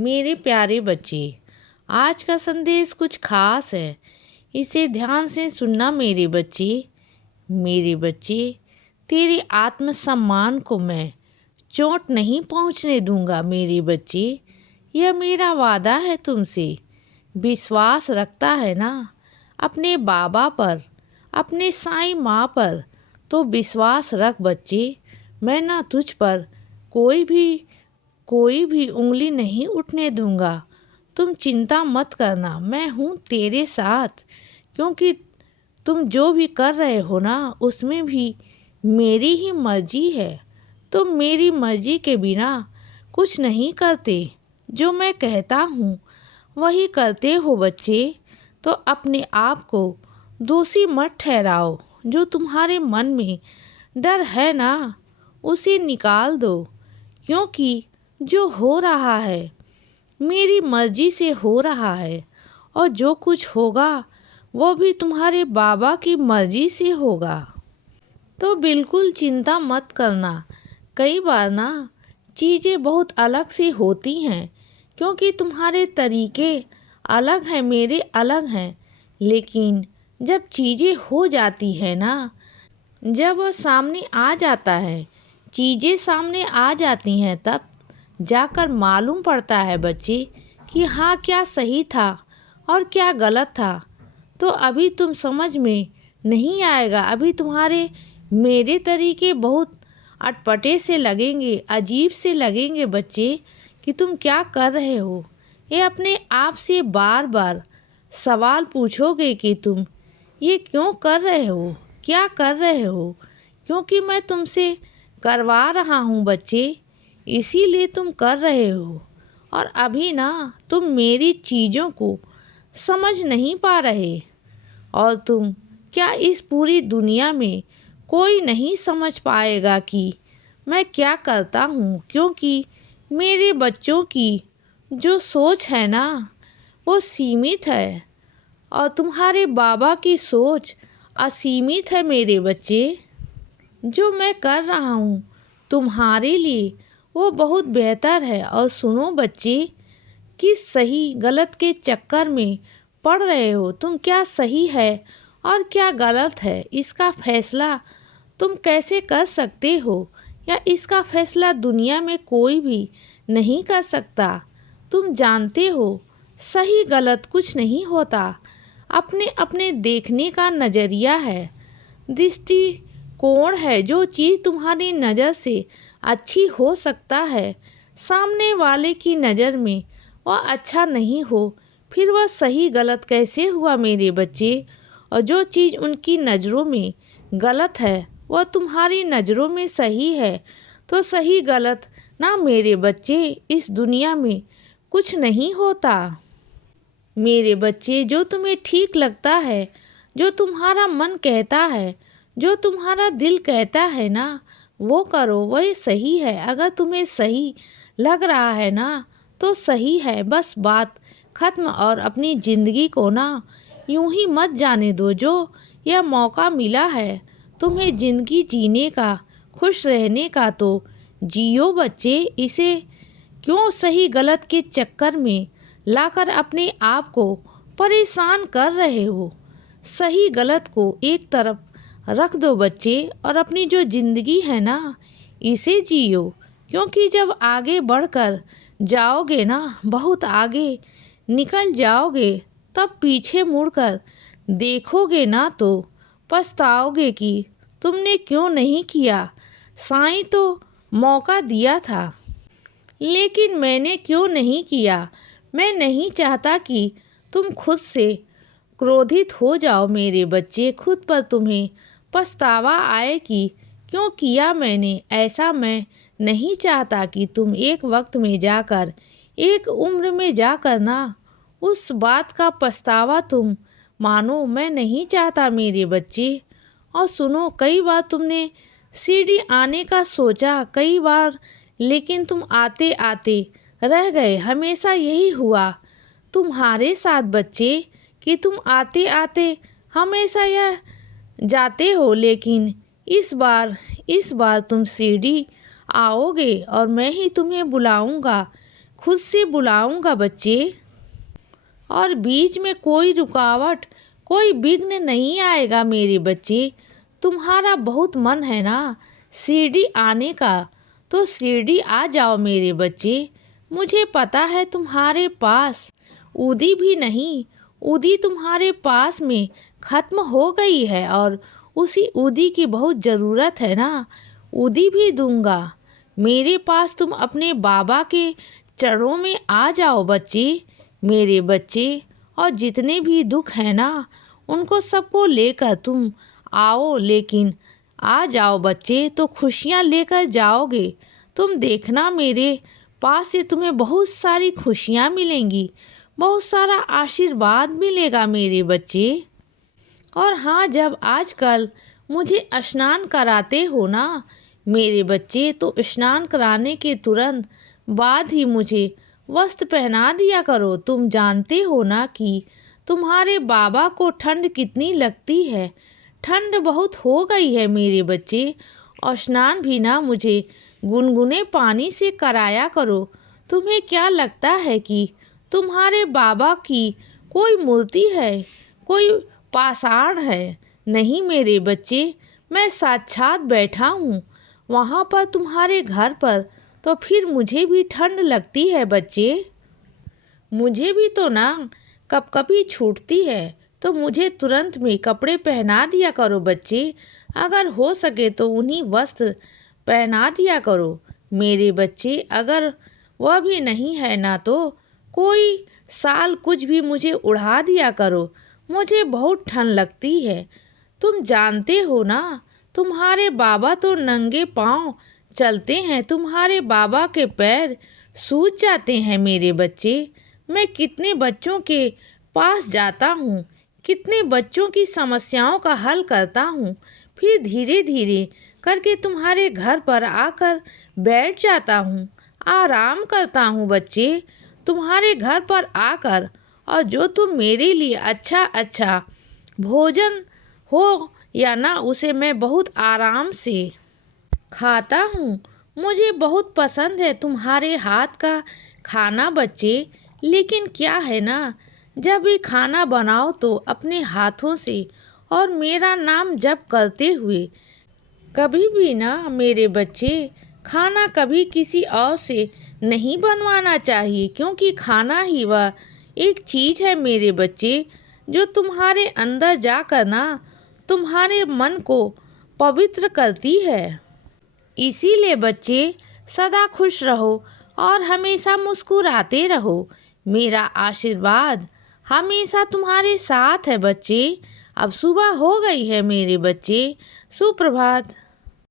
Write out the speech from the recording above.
मेरे प्यारे बच्चे, आज का संदेश कुछ खास है। इसे ध्यान से सुनना मेरे बच्चे। मेरे बच्चे, तेरे आत्मसम्मान को मैं चोट नहीं पहुंचने दूंगा मेरे बच्चे। यह मेरा वादा है तुमसे। विश्वास रखता है ना अपने बाबा पर, अपने साईं माँ पर, तो विश्वास रख बच्चे। मैं ना तुझ पर कोई भी उंगली नहीं उठने दूंगा। तुम चिंता मत करना, मैं हूँ तेरे साथ। क्योंकि तुम जो भी कर रहे हो ना, उसमें भी मेरी ही मर्जी है। तुम मेरी मर्जी के बिना कुछ नहीं करते। जो मैं कहता हूँ वही करते हो बच्चे। तो अपने आप को दोषी मत ठहराओ। जो तुम्हारे मन में डर है ना, उसे निकाल दो। क्योंकि जो हो रहा है मेरी मर्जी से हो रहा है, और जो कुछ होगा वो भी तुम्हारे बाबा की मर्जी से होगा। तो बिल्कुल चिंता मत करना। कई बार ना चीज़ें बहुत अलग से होती हैं, क्योंकि तुम्हारे तरीके अलग हैं, मेरे अलग हैं। लेकिन जब चीज़ें हो जाती है ना, जब वो सामने आ जाता है, चीज़ें सामने आ जाती हैं, तब जाकर मालूम पड़ता है बच्चे कि हाँ, क्या सही था और क्या गलत था। तो अभी तुम समझ में नहीं आएगा। अभी तुम्हारे मेरे तरीके बहुत अटपटे से लगेंगे, अजीब से लगेंगे बच्चे, कि तुम क्या कर रहे हो। ये अपने आप से बार बार सवाल पूछोगे कि तुम ये क्यों कर रहे हो, क्या कर रहे हो। क्योंकि मैं तुमसे करवा रहा हूँ बच्चे, इसीलिए तुम कर रहे हो। और अभी ना तुम मेरी चीज़ों को समझ नहीं पा रहे। और तुम क्या इस पूरी दुनिया में कोई नहीं समझ पाएगा कि मैं क्या करता हूँ। क्योंकि मेरे बच्चों की जो सोच है ना, वो सीमित है, और तुम्हारे बाबा की सोच असीमित है मेरे बच्चे। जो मैं कर रहा हूँ तुम्हारे लिए वो बहुत बेहतर है। और सुनो बच्चे, कि सही गलत के चक्कर में पड़ रहे हो तुम। क्या सही है और क्या गलत है, इसका फैसला तुम कैसे कर सकते हो, या इसका फैसला दुनिया में कोई भी नहीं कर सकता। तुम जानते हो सही गलत कुछ नहीं होता। अपने अपने देखने का नज़रिया है, दृष्टिकोण है। जो चीज़ तुम्हारी नज़र से अच्छी हो सकता है, सामने वाले की नज़र में वह अच्छा नहीं हो, फिर वह सही गलत कैसे हुआ मेरे बच्चे। और जो चीज़ उनकी नज़रों में गलत है, वह तुम्हारी नज़रों में सही है। तो सही गलत ना मेरे बच्चे, इस दुनिया में कुछ नहीं होता। मेरे बच्चे, जो तुम्हें ठीक लगता है, जो तुम्हारा मन कहता है, जो तुम्हारा दिल कहता है ना, वो करो, वही सही है। अगर तुम्हें सही लग रहा है ना, तो सही है, बस बात खत्म। और अपनी ज़िंदगी को ना यूं ही मत जाने दो। जो यह मौका मिला है तुम्हें ज़िंदगी जीने का, खुश रहने का, तो जियो बच्चे। इसे क्यों सही गलत के चक्कर में लाकर अपने आप को परेशान कर रहे हो। सही गलत को एक तरफ रख दो बच्चे, और अपनी जो ज़िंदगी है ना, इसे जियो। क्योंकि जब आगे बढ़कर जाओगे ना, बहुत आगे निकल जाओगे, तब पीछे मुड़कर देखोगे ना, तो पछताओगे कि तुमने क्यों नहीं किया। साईं तो मौका दिया था, लेकिन मैंने क्यों नहीं किया। मैं नहीं चाहता कि तुम खुद से क्रोधित हो जाओ मेरे बच्चे, खुद पर तुम्हें पछतावा आए कि क्यों किया मैंने ऐसा। मैं नहीं चाहता कि तुम एक वक्त में जाकर, एक उम्र में जाकर ना उस बात का पछतावा तुम मानो। मैं नहीं चाहता मेरे बच्चे। और सुनो, कई बार तुमने सीढ़ी आने का सोचा, कई बार, लेकिन तुम आते आते रह गए। हमेशा यही हुआ तुम्हारे साथ बच्चे, कि तुम आते आते हमेशा यह जाते हो। लेकिन इस बार तुम सीढ़ी आओगे, और मैं ही तुम्हें बुलाऊंगा। खुद से बुलाऊंगा बच्चे, और बीच में कोई रुकावट, कोई विघ्न नहीं आएगा मेरे बच्चे। तुम्हारा बहुत मन है ना शिरडी आने का, तो शिरडी आ जाओ मेरे बच्चे। मुझे पता है तुम्हारे पास उदी भी नहीं, उदी तुम्हारे पास में ख़त्म हो गई है और उसी उदी की बहुत ज़रूरत है ना, उदी भी दूंगा। मेरे पास तुम अपने बाबा के चरणों में आ जाओ बच्चे, मेरे बच्चे। और जितने भी दुख हैं ना उनको सबको लेकर तुम आओ, लेकिन आ जाओ बच्चे तो खुशियाँ लेकर जाओगे। तुम देखना मेरे पास से तुम्हें बहुत सारी खुशियाँ मिलेंगी, बहुत सारा आशीर्वाद मिलेगा मेरे बच्चे। और हाँ, जब आजकल मुझे स्नान कराते हो ना मेरे बच्चे, तो स्नान कराने के तुरंत बाद ही मुझे वस्त्र पहना दिया करो। तुम जानते हो ना कि तुम्हारे बाबा को ठंड कितनी लगती है, ठंड बहुत हो गई है मेरे बच्चे। और स्नान भी ना मुझे गुनगुने पानी से कराया करो। तुम्हें क्या लगता है कि तुम्हारे बाबा की कोई मूर्ति है, कोई पाषाण है? नहीं मेरे बच्चे, मैं साक्षात बैठा हूँ वहाँ पर तुम्हारे घर पर। तो फिर मुझे भी ठंड लगती है बच्चे, मुझे भी तो ना कपकपी छूटती है, तो मुझे तुरंत में कपड़े पहना दिया करो बच्चे। अगर हो सके तो उन्हीं वस्त्र पहना दिया करो मेरे बच्चे। अगर वह भी नहीं है ना तो कोई साल कुछ भी मुझे उड़ा दिया करो, मुझे बहुत ठंड लगती है। तुम जानते हो ना तुम्हारे बाबा तो नंगे पाँव चलते हैं, तुम्हारे बाबा के पैर सूज जाते हैं मेरे बच्चे। मैं कितने बच्चों के पास जाता हूँ, कितने बच्चों की समस्याओं का हल करता हूँ, फिर धीरे धीरे करके तुम्हारे घर पर आकर बैठ जाता हूँ, आराम करता हूँ बच्चे तुम्हारे घर पर आकर। और जो तुम मेरे लिए अच्छा अच्छा भोजन हो या ना, उसे मैं बहुत आराम से खाता हूँ। मुझे बहुत पसंद है तुम्हारे हाथ का खाना बच्चे। लेकिन क्या है ना, जब भी खाना बनाओ तो अपने हाथों से और मेरा नाम जप करते हुए। कभी भी ना मेरे बच्चे खाना कभी किसी और से नहीं बनवाना चाहिए, क्योंकि खाना ही वह एक चीज़ है मेरे बच्चे जो तुम्हारे अंदर जाकर ना तुम्हारे मन को पवित्र करती है। इसीलिए बच्चे सदा खुश रहो और हमेशा मुस्कुराते रहो। मेरा आशीर्वाद हमेशा तुम्हारे साथ है बच्चे। अब सुबह हो गई है मेरे बच्चे, सुप्रभात।